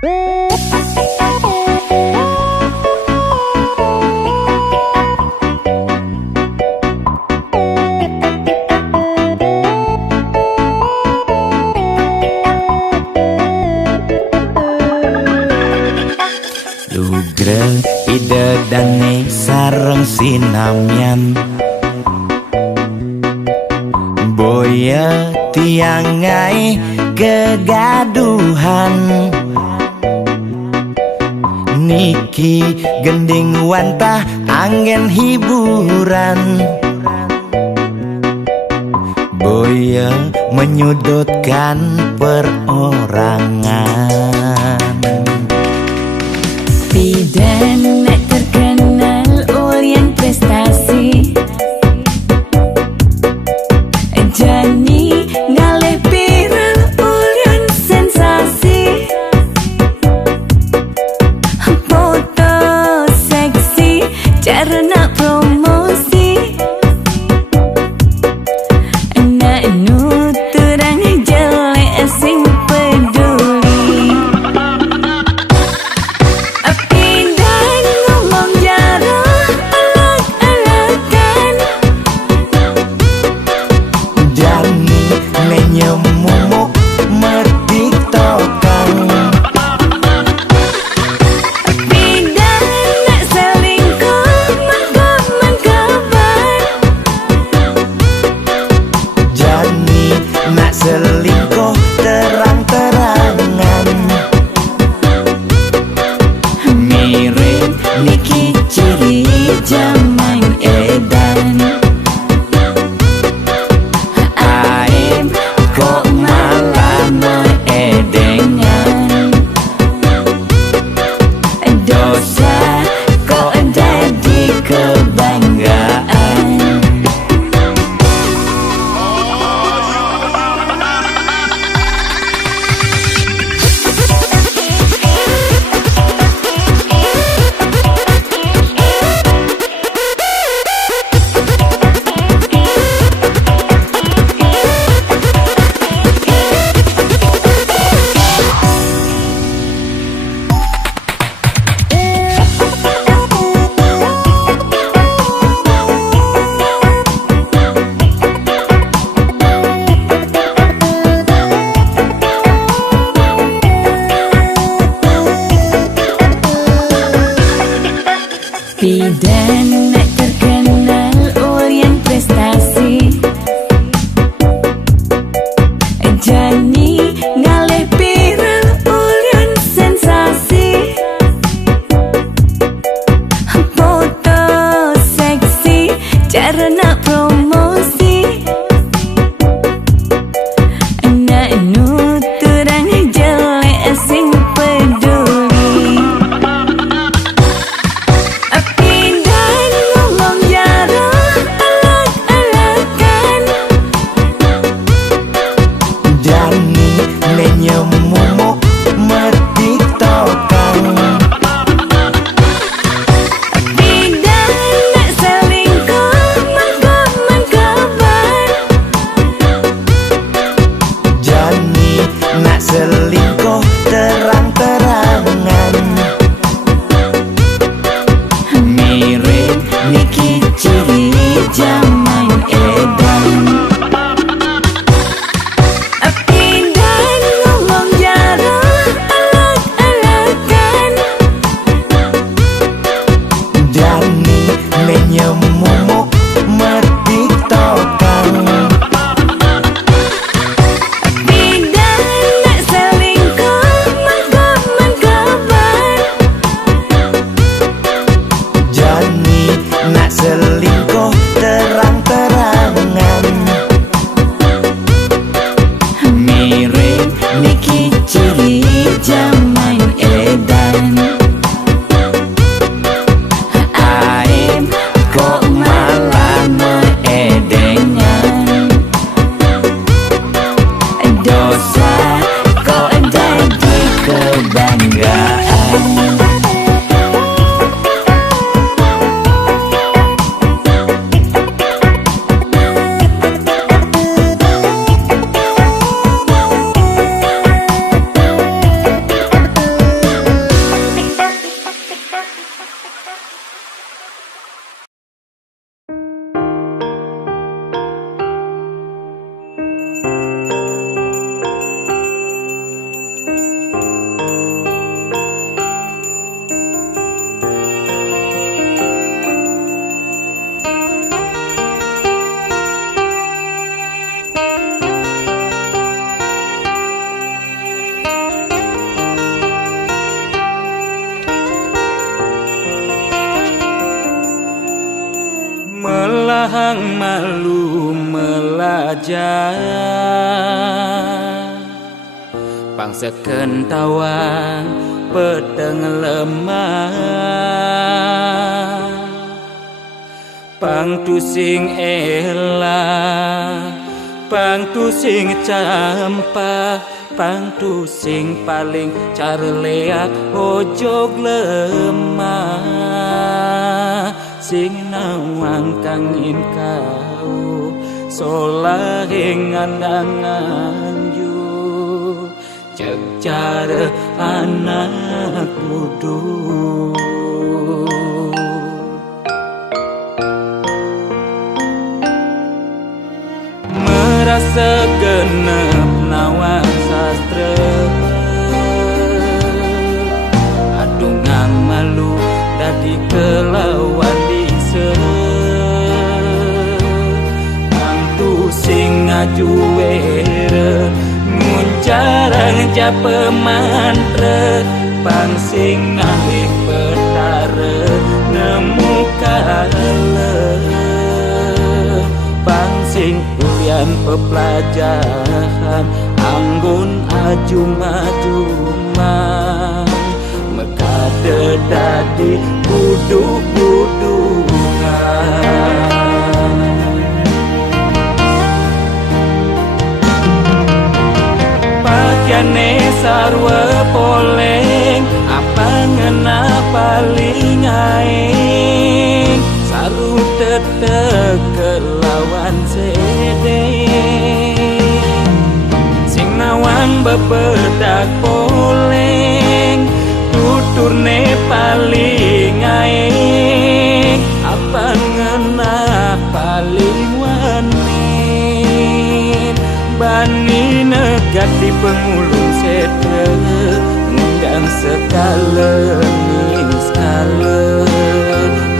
Lugre ide dane sareng sinamyan boya tiangai kegaduhan niki gending wantah angin hiburan boya menyudutkan perorangan. Bidan terkenal ulyan prestasi Jani ngalih viral ulyan sensasi foto seksi carana promosi anak nuturang jelek sing peduli Bidan ngomong jarah alak-alakan Jani menyemumuk metiktokan Bidan nak selingkuh mangkap-mangkapan Jani nak selingkuh terang-terangan mirip niki ciri zaman edan aib kok malah meedengan dosa kok jadi kebanggaan Bidan terkenal ulyan prestasi Jani ngalih viral ulyan sensasi foto seksi carana promosi anak nuturang jelek sing peduli Bidan Bahang malu melajah bangsa kentawang pedang lemah pang tusing elah pang tusing campah pang tusing paling carleak ojog lemah sing nawang kangin kau solahing andangan yu cek cara anak kudu merasa genep nawang sastra adungang malu dadi kelawan sing ngajuere nguncarang japa mantra pang sing ngalih petara nemu kale pang sing ulian pepelajaran anggun ajum-ajumang mekade dadi buduk-budungan pakaiane sarwa poleng apa ngena paling aing saru tetek kelawan sede sing nawang bebedak poleng tuturne paling aing apa ngena paling wanin bani negat di pengulung sete ngundang sekala ning skala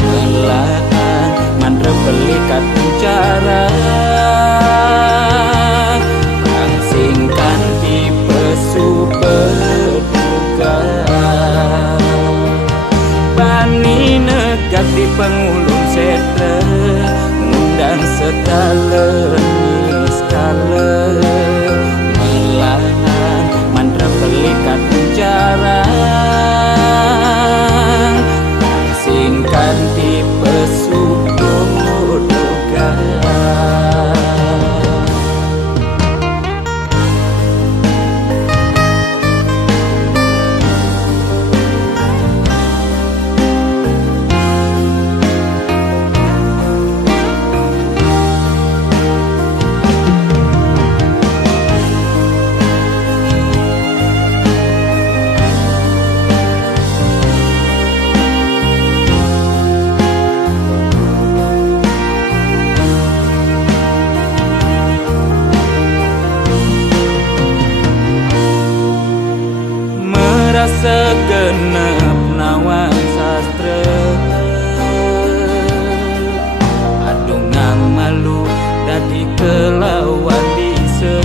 melahan mandra pelikat bicara kang singkan di pesu berduga bani negat di pengulung sete ngundang sekala ning skala melahan mantra pelikat bicara singkan tipe sudoga segenap nawang sastra adungang malu dadi kelawan bisa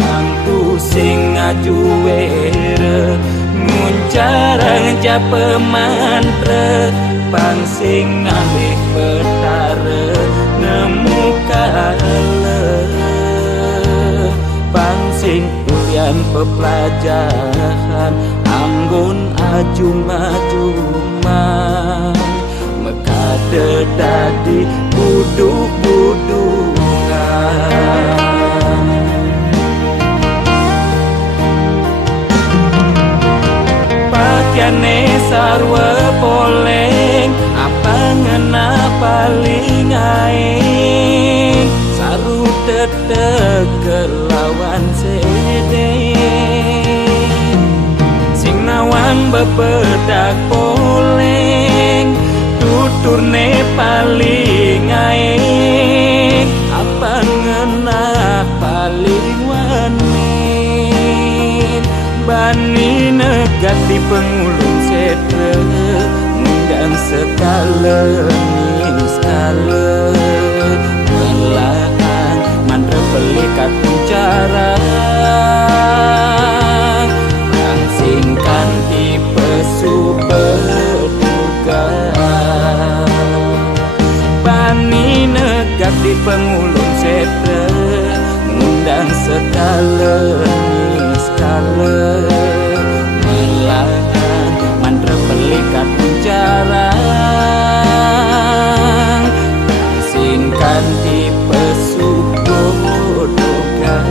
angtu sing ngajuere nguncarang japa mantra pang sing ngalih petara nemu kale pang sing ulian pepelajaran anggun ajum-ajumang mekade dadi buduk-budungan pakaiane sarwa poleng apa ngena paling aing saru tetek kelawan sede sing nawang bebedak poleng tuturne paling aing apa ngena paling wanin bani negat di pengulung sete ngundang sekala ning skala melahan mantra pelikat bicara kang singkan tipe super duga sekala melahan mantra pelikat jarang singkan di pesubodokan.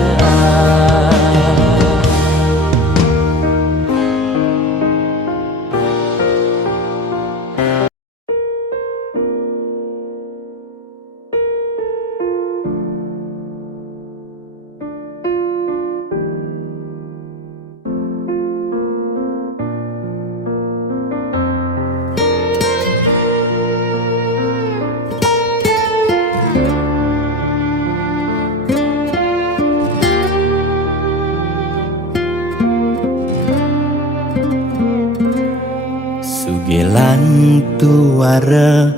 Sugelan tuara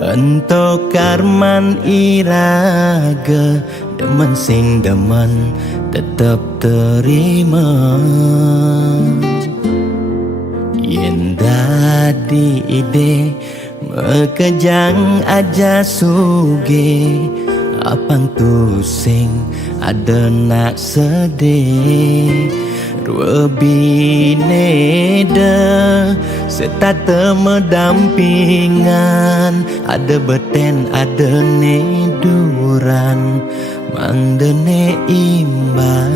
ento karman iraga demen sing demen tetep terima yen dadi ide mekejang aja suge apang tu sing ada nak sedih dua bineda serta medampingan ada beten ada neduran mang dene imbang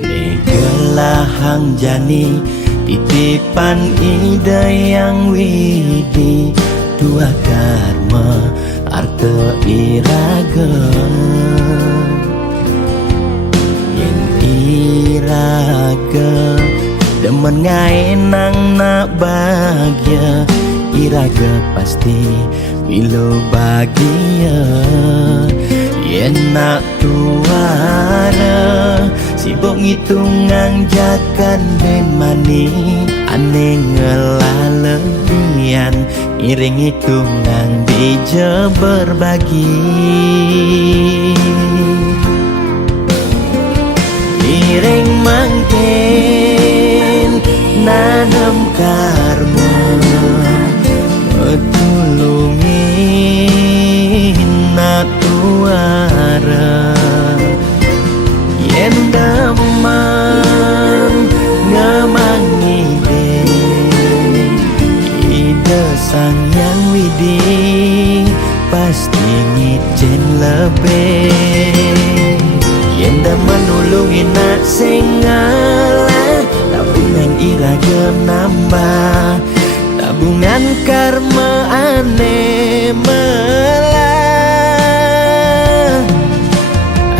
negelahang jani titipan ide yang widi dua karma arta iraga yen iraga demen ngai nang nak bahagia iraga pasti bila bahagia yen nak tuara sibuk ngitungan jakan ben mani ane ngelalebian iring hitungan bija berbagi iring mangkin nanam karma metulungin nak tuara yen daman ngamang ide sang yang widi pasti ngicen lebih yen daman nulungin nak sing ngalah tabungan iraga nambah tabungan karma ane melah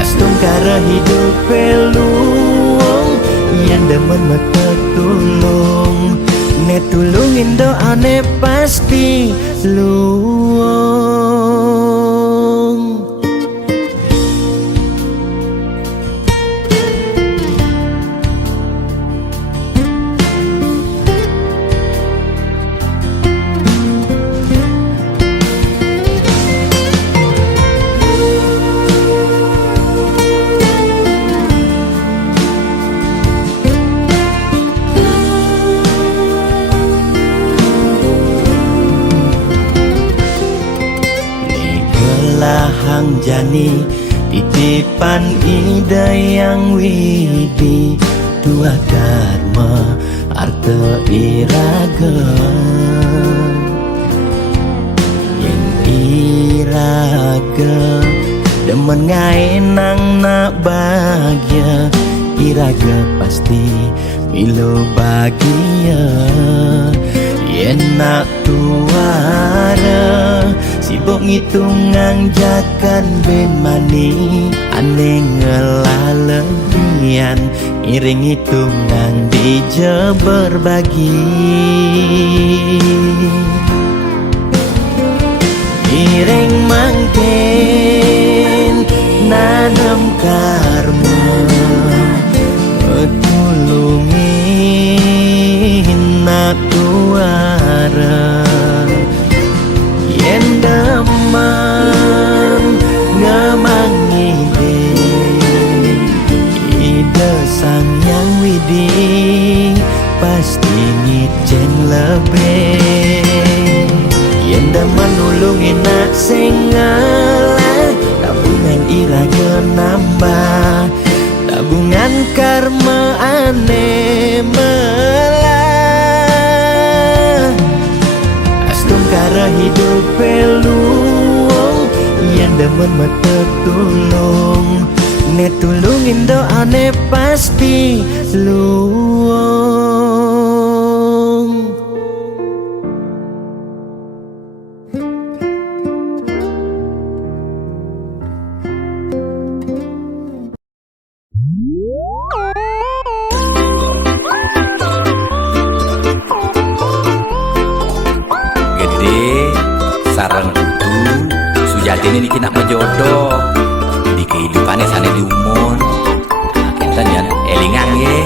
astung kara hidup peluang yang demen mata tulung ne tulungin doa ne pasti luang. Hang jani titipan ide yang widi dua karma arta iraga yen iraga demen ngai nang nak bahagia iraga pasti bila bahagia yen nak tuara sibuk ngitungan jakan ben mani ane ngelalebian iring hitungan bija berbagi iring mangkin nanam karma metulungin nak tuara yen daman ngamang ide sang yang widi pasti ngicen lebih yen daman nulungin nak sing ngalah, tabungan iranya nambah, tabungan karma ane melah. Astum kara hidup peluang, yang demen mata tulung, ne tulungin doane pasti luang. Gede sarang kudu sujati ini kena jodoh di kehidupannya sana di umur kita jangan elingan ye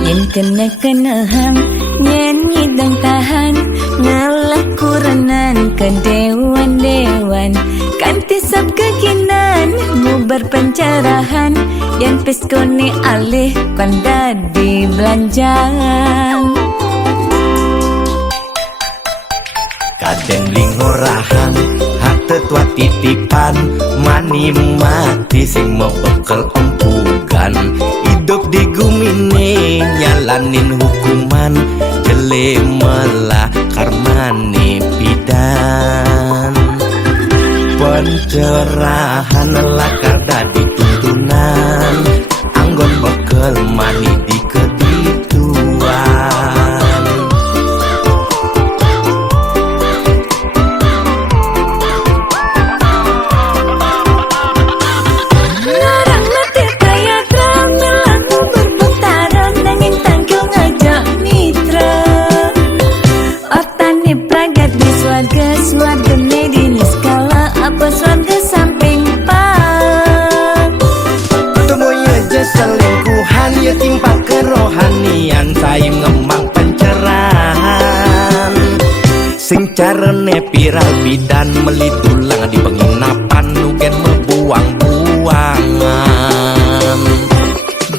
Yen kena-kenahang nyanyi dan tahan ngalah kuranan ke dewan-dewan kanti sab kekinan mu berpencerahan yang peskoni alih kanda di belanjaan. Kadang lingorahan hati tua titipan, mani mati sing mau bekel empugan. Hidup di gumine nyalanin hukuman, jelemelah karmane pidan. Pencerahan lakar dadi tuntunan, anggon bekel mani di kedituan. Selingkuhan ya timpa kerohanian, saim ngemang pencerahan. Sing carane viral bidan meli tulang di penginapan, nugen mebuang-buangan.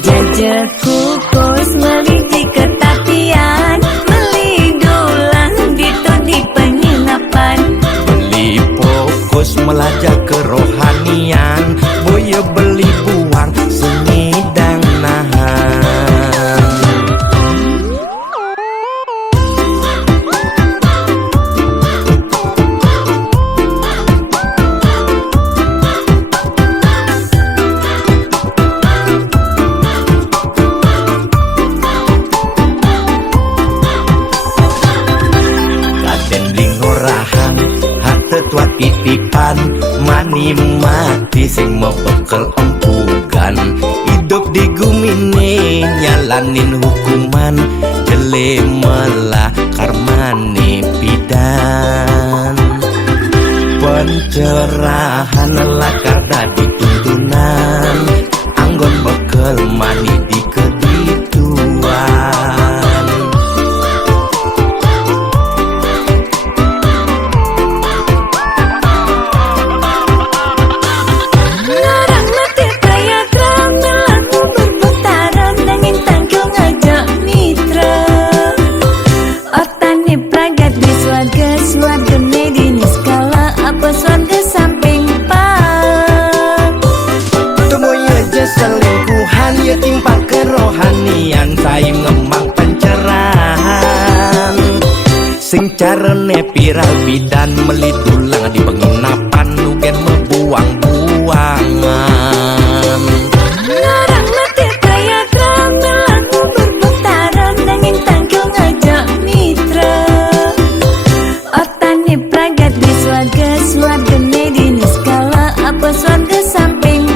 Jajak kukus meli di ketapian, meli dulang di penginapan. Beli fokus melajak kerohanian, boya beli buang semidang nahan. Kaden lingorahan hati tua titipan, mani mati sing mau bekel empugan. Hidup di gumine nyalanin hukuman, jelemelah karmane pidan. Pencerahan lakar dadi tuntunan, anggon bekel mani di kedituan. Selingkuhan ya timpa kerohanian, saim ngemang pencerahan. Sing carane viral bidan meli tulang di penginapan, nugen mebuang-buangan. Larang mati kaya kramel aku berputaran, nanging tangkil ngajak mitra. Otane pragat di swarga, swarga di skala apa swarga samping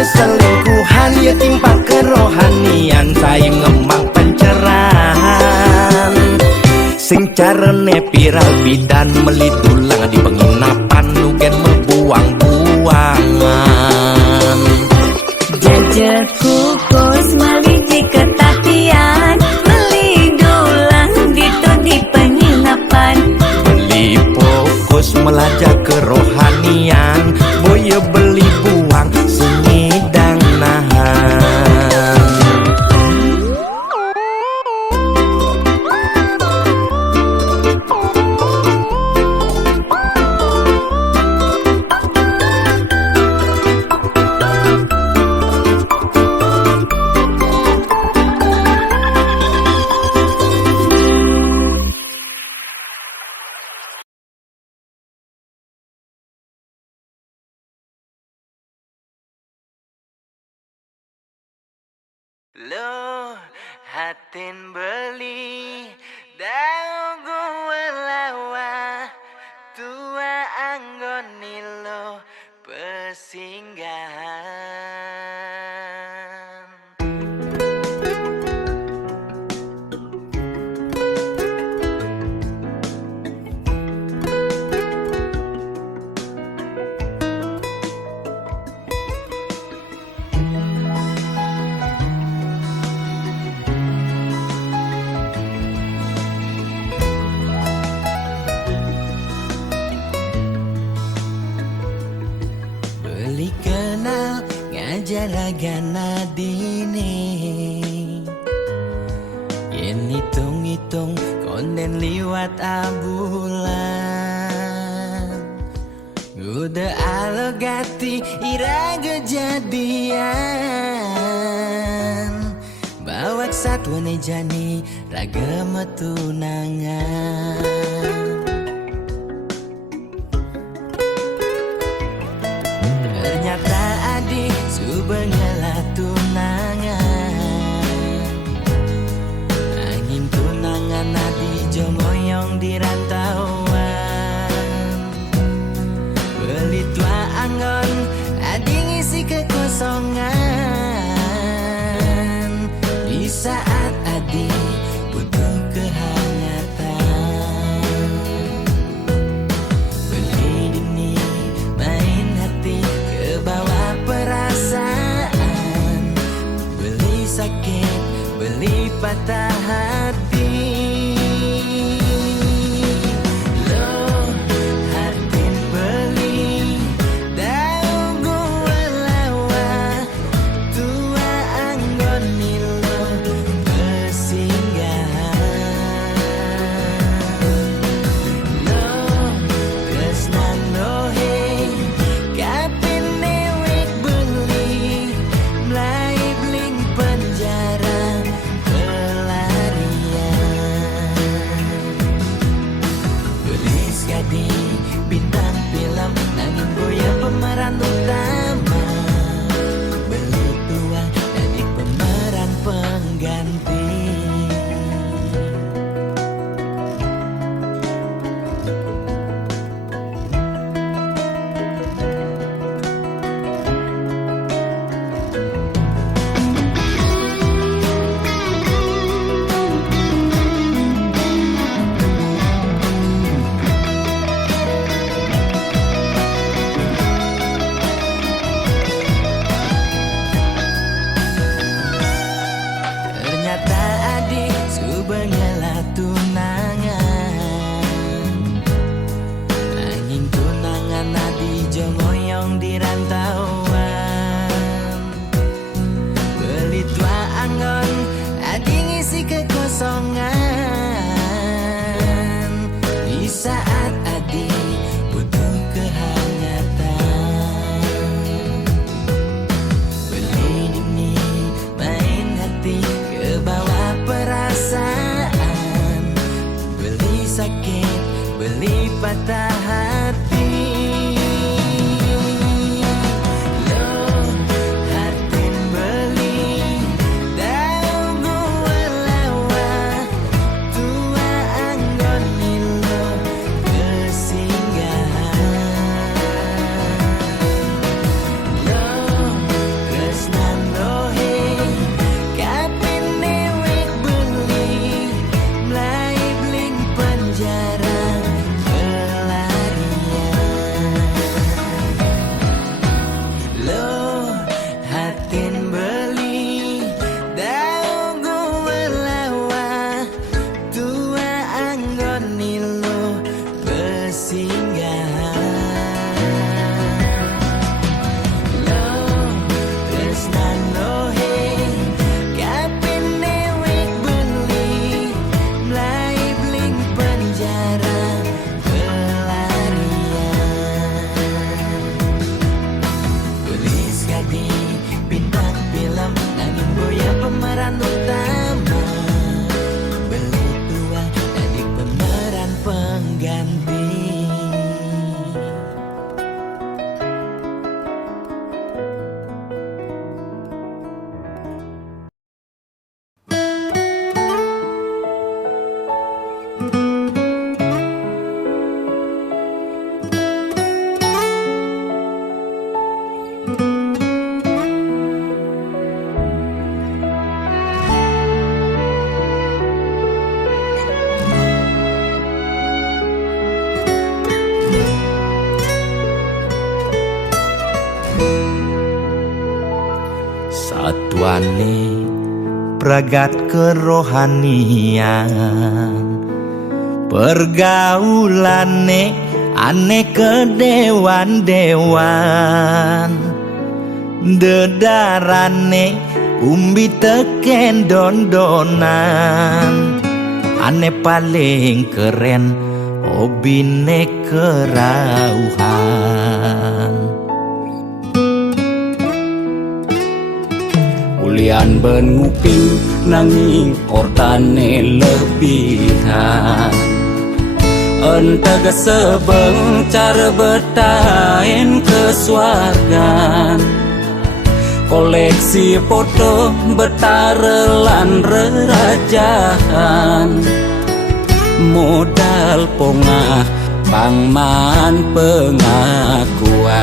selingkuhan ya timpa kerohanian, saim ngemang pencerahan. Sing carane viral bidan meli tulang di penginapan, nugen mebuang-buangan. Jajak kukus meli di ketapian, meli dulang di penginapan. Beli fokus melajak kerohanian, boya beli buang semidang nahan. Lo hatin beli daun gua lawa tua anggoni lo pesinggahan. Beli kenal ngajar agana dini, yen hitung-hitung konden liwat abulan. Udah alogati iraga jadian, bawak satwa jani raga metunangan. Ternyata adik subengala tunangan, angin tunangan adi jomoyong di rantauan. Beli tua anggon adi ngisi kekosongan, di saat adi butuh kehangatan. Beli dini main hati kebawa perasaan, beli sakit, beli patah hati. Lo hatin beli daun gua lawa tua anggoni lo pesinggahan. Lo tresnan dohe kapin newek beli mulai bling penjara pelarian. Gelis gadi bintang film nangin goyang pemeran utama, beli tua jadi pemeran pengganti. Ternyata adik subengala tunangan, angin tunangan adi jomoyong di rantauan. Beli tua anggon adi ngisi kekosongan, di saat adi butuh kehangatan. Beli dini main hati kebawa perasaan, beli sakit, beli patah hati. Lo hatin beli daun gua lawa tua anggoni lo pesinggahan. Lo tresnan dohe kapin newek beli mulai bling penjara pelarian. rupane pragat kerohanian, pergaulane aneh kedewan-dewan, dedarane umbi teken dondonan, aneh paling keren hobine kerauhan. Ulian ben nguping nanging ortane lebihan, entega sebeng cara betain kesuargan, koleksi foto betarelan rerajahan, modal pongah pangman pengakuan,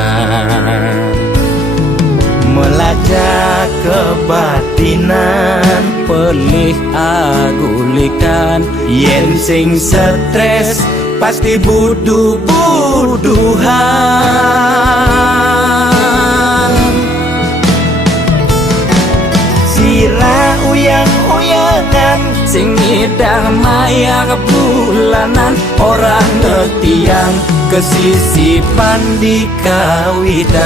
melajak kebatinan, pelih agulikan, yen sing stres pasti buduh-buduhan. Sira uyang-uyangan, sing ngidang maya bulanan, orang ngetiang kesisipan di kawitan.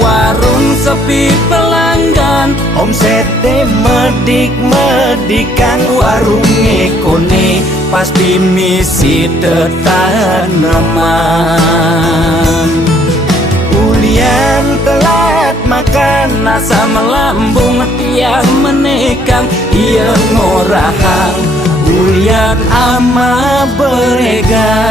Warung sepi pelanggan, omsete medik-medikan, warung ekone pasti misi tetaneman. ulian telat makan, Nasa melambung tiang menekang, ia ngorahang ulian ama beregan.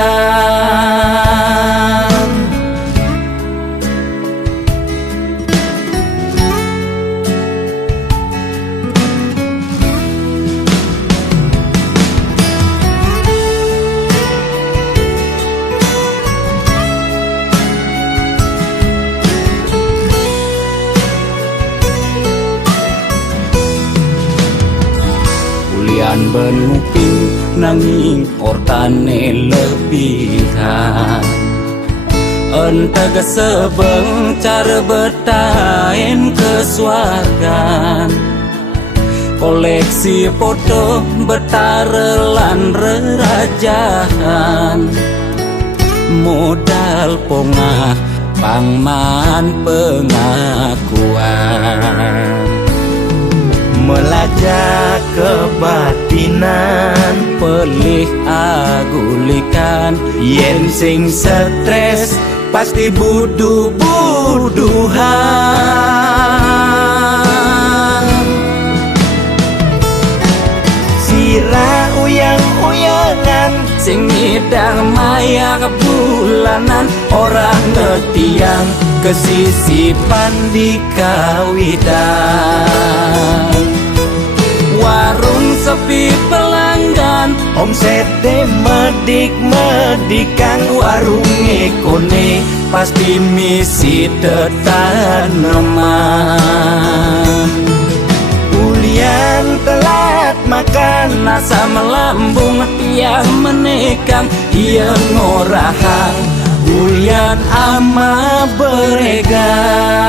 Ulian benuping nanging ortane lebihan, entega sebeng cara betain kesuargan, koleksi foto betarelan rerajahan, modal pongah pangman pengakuan, melajak kebatinan, pelih agulikan, yen sing stres pasti buduh-buduhan. Sira uyang-uyangan, sing ngidang maya bulanan, orang ngetiang kesisipan di kawitan. Warung sepi pelanggan, omsete medik-medikan, warung ekone pasti misi tetaneman. ulian telat makan, Nasa melambung tiang menekang, ia ngorahang ulian ama beregan.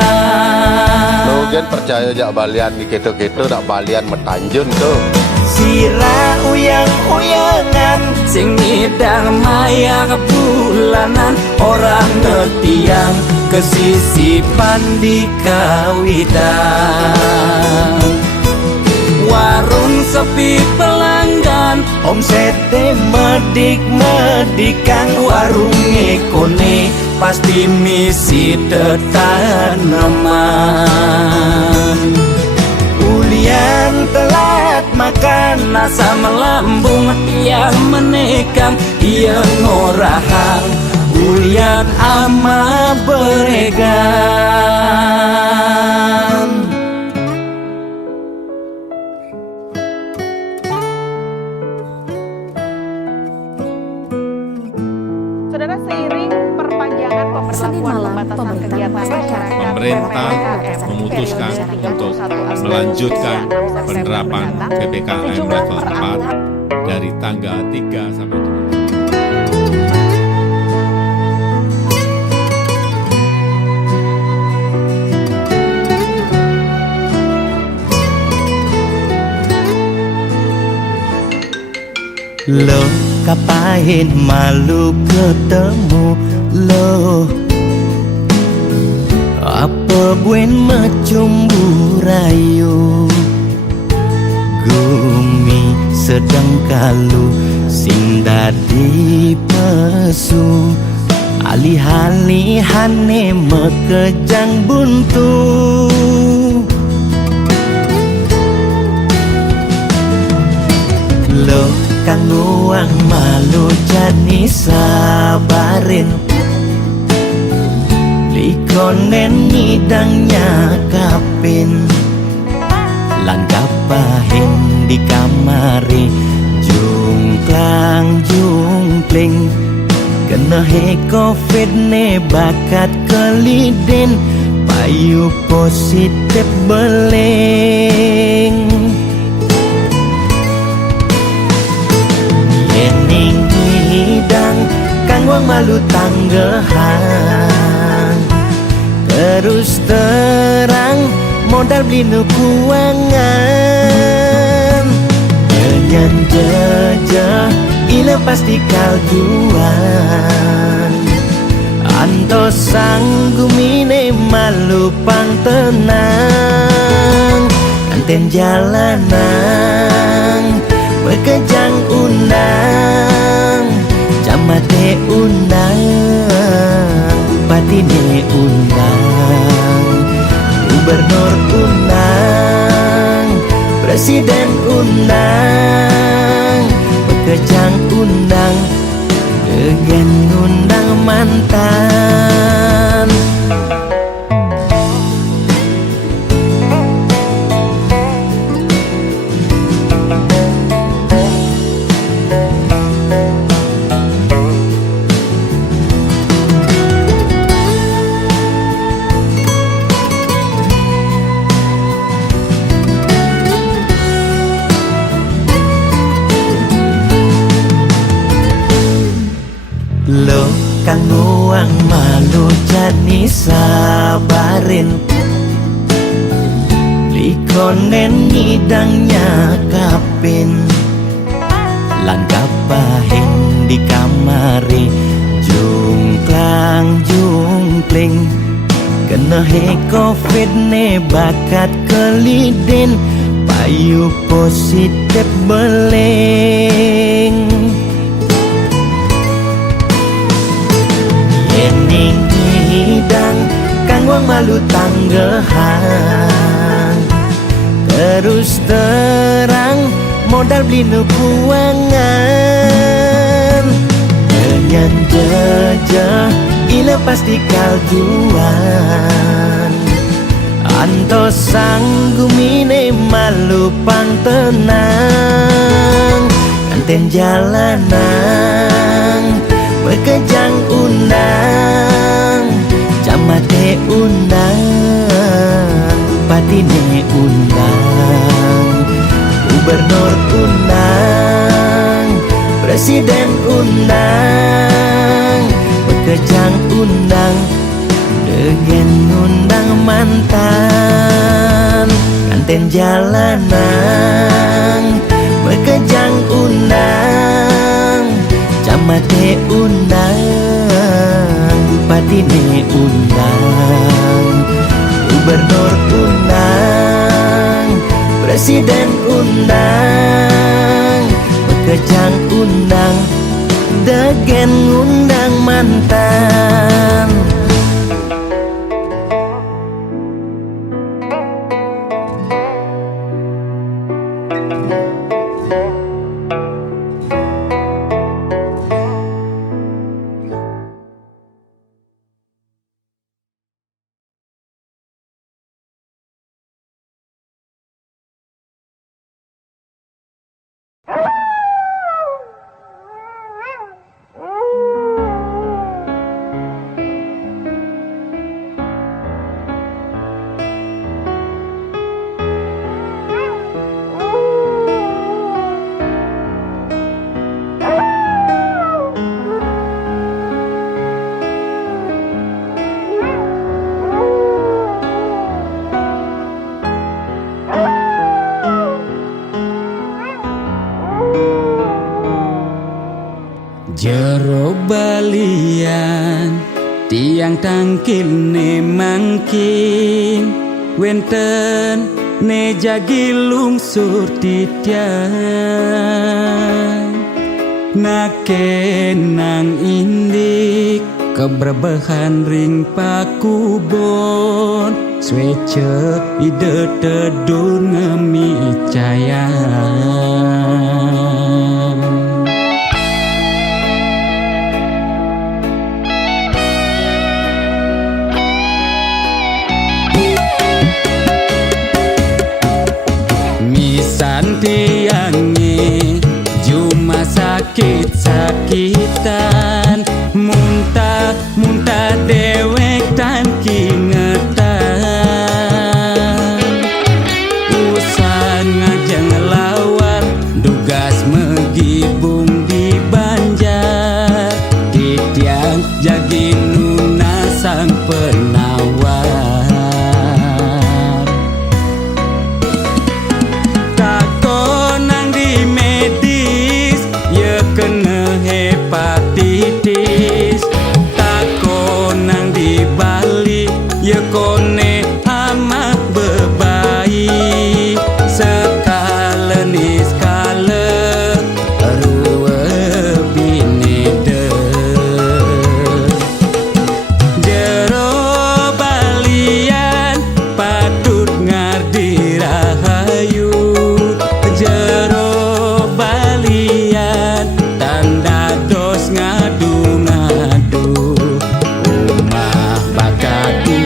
Logan percaya jak balian di keto-keto nak balian metanjun tu. sira uyang-uyangan, Sing ngidang maya bulanan, orang ngetiang kesisipan di kawitan. Warung sepi pelanggan, omsete medik-medikan, warung ekone pasti misi tetaneman. ulian telat makan, Nasa melambung tiang menekang, ia ngorahang ulian ama beregan. Saudara, seiring perpanjangan Senin pemberlakuan malam, pembatasan pemerintah kegiatan memutuskan Pemerintah memutuskan untuk melanjutkan penerapan PPKM level 4 dari tanggal 3 sampai 7. Lo kapain malu ketemu lo, apa buen macumbu rayu, gumi sedang kalu sing dadi pesu, alih-alihane mekejang buntu. Lo kang nguang malu jani sabarin, likonen ngidangnya kapin, lan kapahin di kamari jungklang jungkling, kena he covid ne bakat kelidin, payu positif beleng. Yening hidang kang wang malu tanggehan, terus terang modal beli nukuangan, nyanyan jejah ila pasti kaljuan, anto sanggumine malu pang tenang, anten jalanan bekejang undang, camate undang, patine undang, gubernur undang, presiden undang, bekejang undang, gegen undang mantan. Lo kang nguang malu jani sabarin, likonen ngidangnya kapin, lan kapahin di kamari jungklang jungkling, kena he covid ne bakat kelidin, payu positif beleng. Yening hidang kang wang malu tanggehan, terus terang modal beli nukuangan, nyanyan jejah ila pasti kaljuan, anto sanggumine malu pang tenang, anten jalanan bekejang undang, camate undang, patine undang, gubernur undang, presiden undang, bekejang undang, gegen undang mantan, anten jalanan bekejang undang, camate undang, patine undang, gubernur undang, presiden undang, bekejang undang, degen undang mantan. Jero balian tiang tangkil ne mangkin wenten ne jagi lungsur titian nakenang indik keberbahan ring pakubon swece ide tedur ngemi cayan. Tiangi cuma sakit-sakitan muntah dewek tan kingetan usan ngajeng lawan dugas megibung di Banjar titiang jagi nuna sang penawar hepatitis takonang di Bali ye kone amat bebaik sekale ni skale ruwe binede jero balian patut ngardi rahayu jero balian tanda dos ngadu-ngadu umah bakatu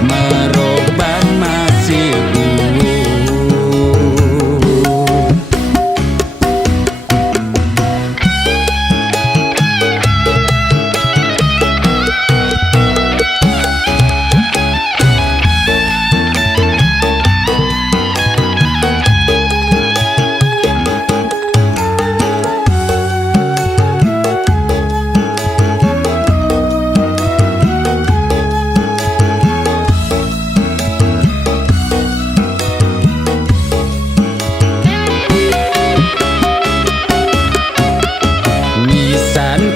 meroban masih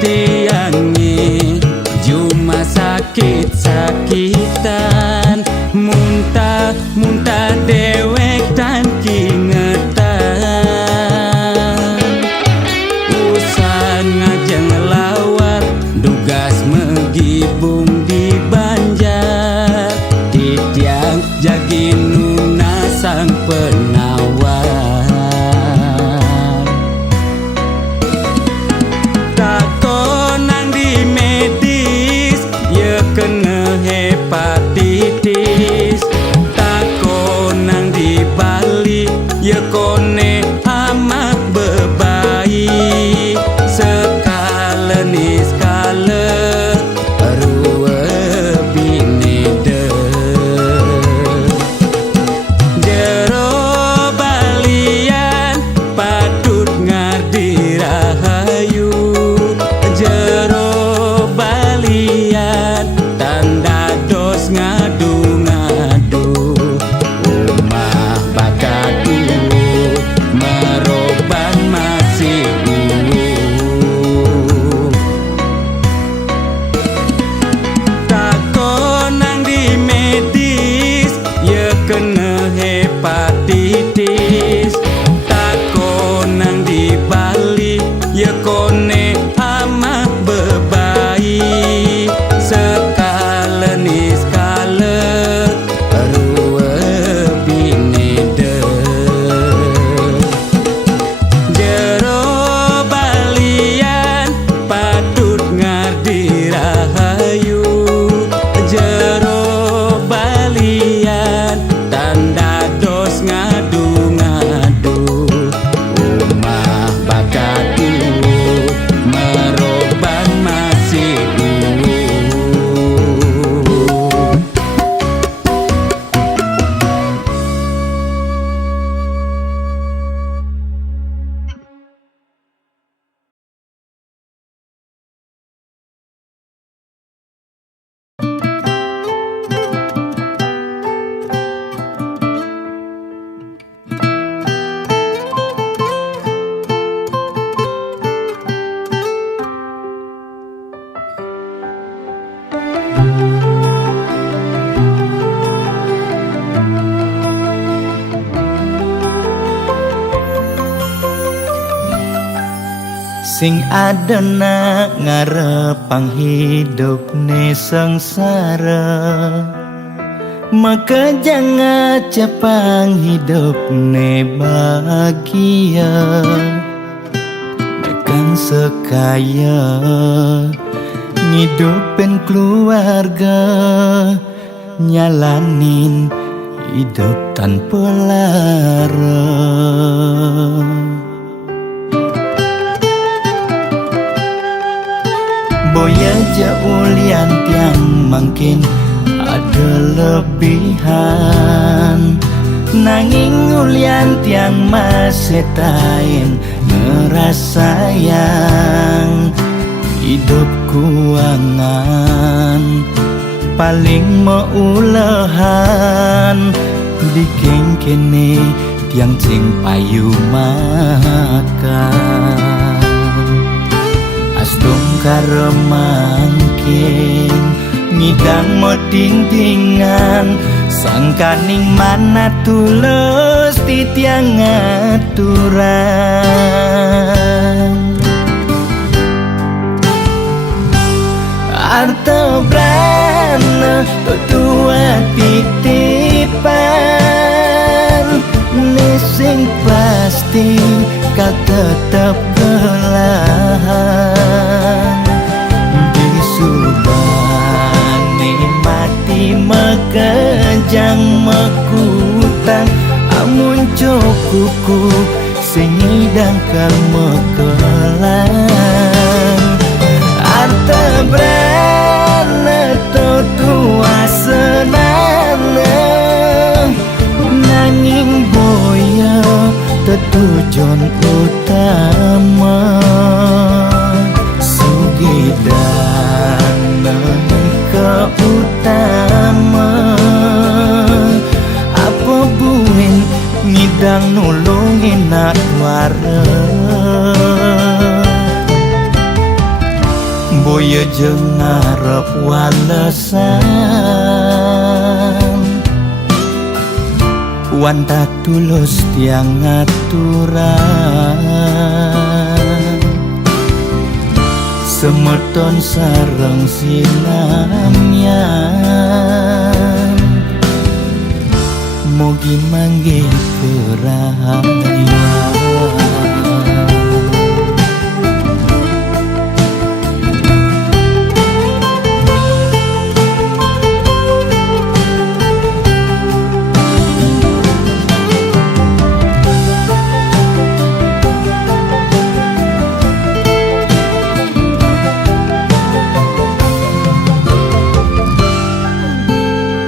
tiangi cuma sakit-sakitan muntah dewek tan kingetan usan ngajeng lawar dugas megibung di Banjar titiang jagi nuna sang penawar kena hepatitis takonang di Bali ye kone amat bebaik sekale ni skale ruwe binede jero balian patut ngardi rahayu jero balian tanda dos ngadu-ngadu umah bakatu meroban masih takonang di medis ye kena hepatitis takonang di Bali ye kone amat bebaik sekale ni skale ruwe binede jero balian patut ngardi rahayu jero balian tanda dos ngadu-ngadu umah bakatu sing adana ngarepang hidup ne sengsara, maka jangan cepang hidup ne bahagia. Megang sekaya ngidupin keluarga, nyalanin hidup tanpa lara. Boya jaulian tiang mungkin ada lebihan, nanging ulian tiang masih tain ngerasayang hidup kuangan paling meulehan dikeng kene tiang cing payu makan. Astung karemangkin ngidang mo dingdingan, sangkaning mana tulus di tiang aturan. Arto brana tua titipan, nesing pasti kau tetap belahan. Disubani mati mekejang mekutang, amun cukuku sengidang kal mekelang. Arta brana tua senana, nanging boya tetujuan utama. Sugidana ke utama, apa buin ngidang nulungin nak wara. Boya jeung ngarep walesan, wan tak tulus tiang aturan. Semeton sareng sinamyan, mugi manggih kerahayan.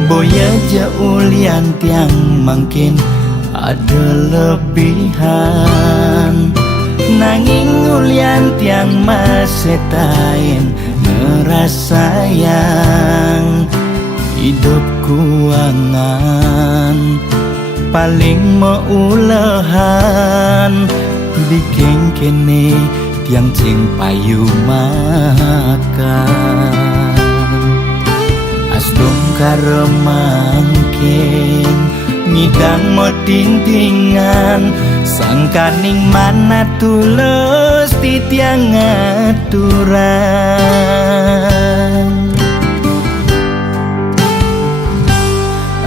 Boya jaulian tiang mungkin ada lebihan, nanging ulian tiang masih tain ngerasayang hidup kuangan paling meulehan dikeng kene tiang cing payu makan. Astung karemangkin ngidang mo dingdingan, sangkaning mana tulus di tiang aturan.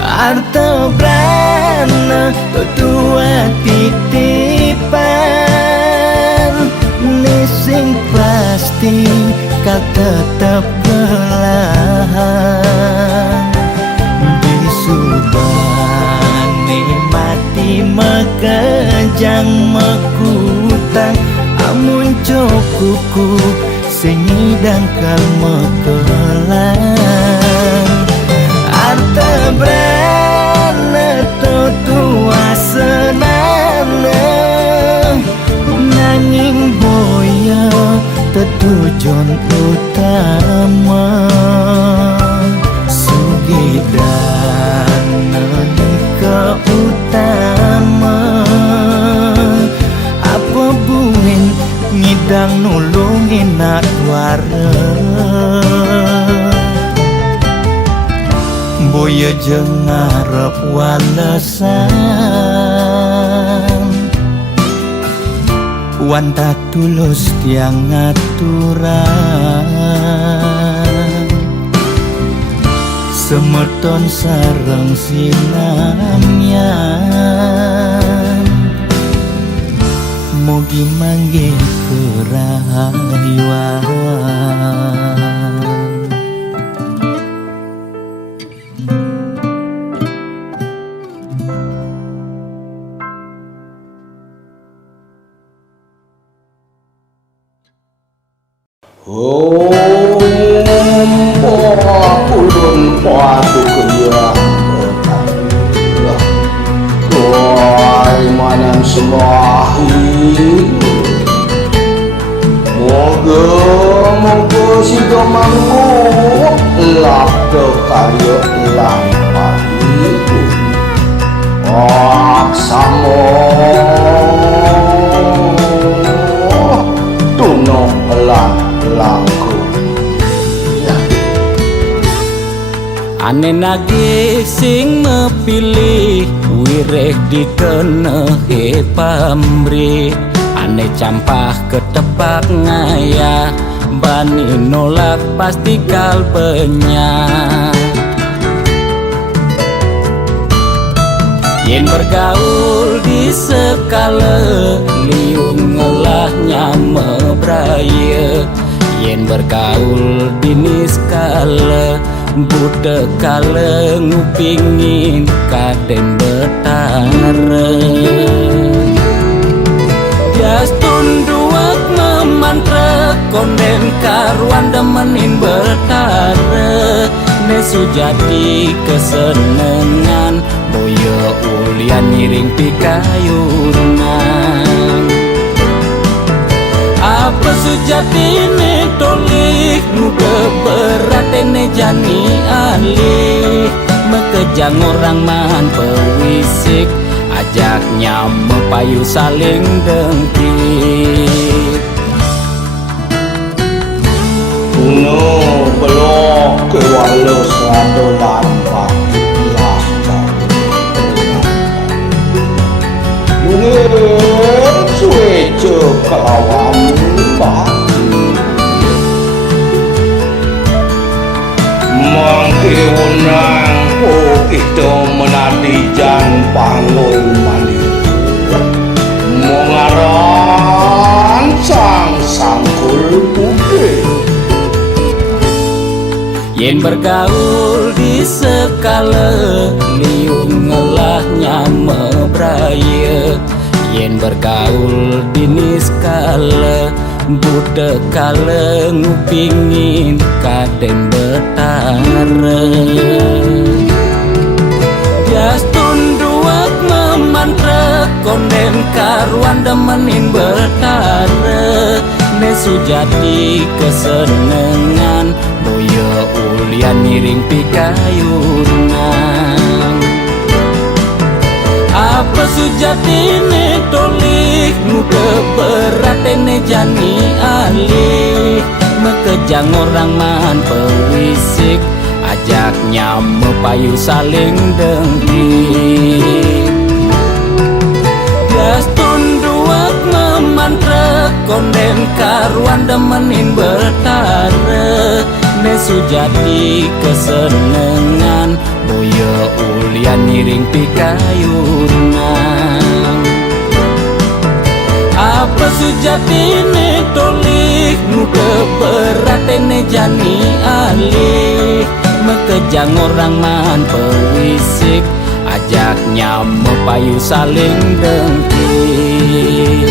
Arto brana tua titipan, nesing pasti kau tetap belahan. Disubani mati mekejang mekutang, amun cukuku sengidang kal mekelang. Arta brana tua senana, nanging boya tetujuan utama. Sugidana ke utama, apa buin ngidang nulungin nak wara. Boya jeung ngarep walesan, Wanta tulus tiang aturan, semeton sareng sinamyan, mugi mangge kerahayuan. Ulun padu kaya Tuhan semahi Moga si domangku Labda karya lampat itu Aksamo Tunong langku Ane nagih sing mepilih wireh dikenehe pamrih. Ane campah ketepak ngaya bani nolak pasti kalbenya. Yen bergaul di sekala liung ngelahnya mebraya. Yen bergaul di niskala budak kala ngupingin kaden betara. Jas tunduak memantra konden karuan demenin betara. Nesu jadi kesenengan boyo ulian miring pikayunan. Apa sejati ne tolik muda berat ne jani alih. Mekejang orang man pewisik ajaknya mepayu saling dengkit. Kuno belok ke walau serado lampak lascar mungkin suejo kelawan bagi mangke wenang kita menadi jan panggul maniku mengaran sang sangkul putih. Yen bergaul di sekala liung ngelahnya mebraya. Yen bergaul di niskala budak kala ngupingin kaden betara. Jas tunduak memantra konden karuan demenin betara. Nesu jadi kesenengan boyo ulian miring pikayunan. Apa sejati ne tolik muda berat ne jani alih. Mekejang orang man pewisik ajaknya mepayu saling dengkit. Jas tunduak memantra konden karuan demenin betara. Nesu jadi kesenengan boyo ulian miring pikayunan. Apa sejati ne tolik muda berat ne jani alih. Mekejang orang man pewisik ajaknya mepayu saling dengkit.